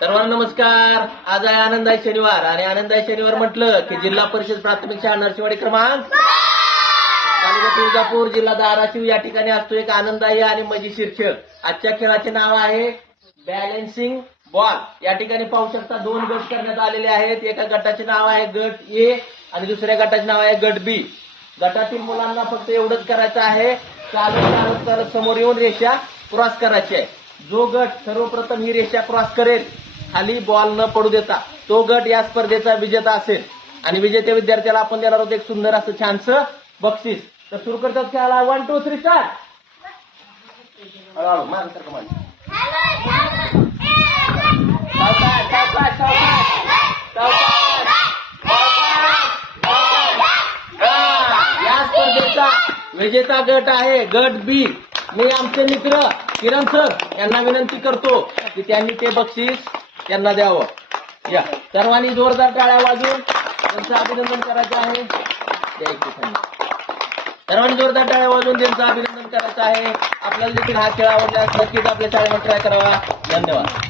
सर्वांना नमस्कार. आज आहे आनंद आहे शनिवार आणि आनंद आहे शनिवार म्हटलं की जिल्हा परिषद प्राथमिक शाळा नरसिंहवाडी क्रमांक तालुका तुळजापूर जिल्हा धाराशिव या ठिकाणी असतो एक आनंददायी आणि मजेशीर खेळ. आजच्या खेळाचे नाव आहे बॅलेन्सिंग बॉल. या ठिकाणी पाहू शकता 2 गट करण्यात आलेले आहेत. एका गटाचे नाव आहे गट ए आणि दुसऱ्या गटाचे नाव आहे गट बी. गटातील मुलांना फक्त एवढंच करायचं आहे, चालत चालत चालत समोर येऊन रेषा क्रॉस करायची आहे. जो गट सर्वप्रथम ही रेषा क्रॉस करेल खाली बॉल न पडू देता तो गट या स्पर्धेचा विजेता असेल आणि विजेत्या विद्यार्थ्याला आपण देणार आहोत एक सुंदर असं छानसं बक्षीस. तर सुरू करतात खेळाला. 1 2 3 स्टार्ट. या स्पर्धेचा विजेता गट आहे गट बी. मी आमचे मित्र किरण सर यांना विनंती करतो की त्यांनी ते बक्षीस त्यांना द्यावं. या सर्वांनी जोरदार टाळ्या वाजवून त्यांचं अभिनंदन करायचं आहे. सर्वांनी जोरदार टाळ्या वाजवून त्यांचं अभिनंदन करायचं आहे. आपल्याला देखील हा खेळ आवडल्यास नक्कीच आपल्या शाळेमध्ये ट्राय करावा. धन्यवाद.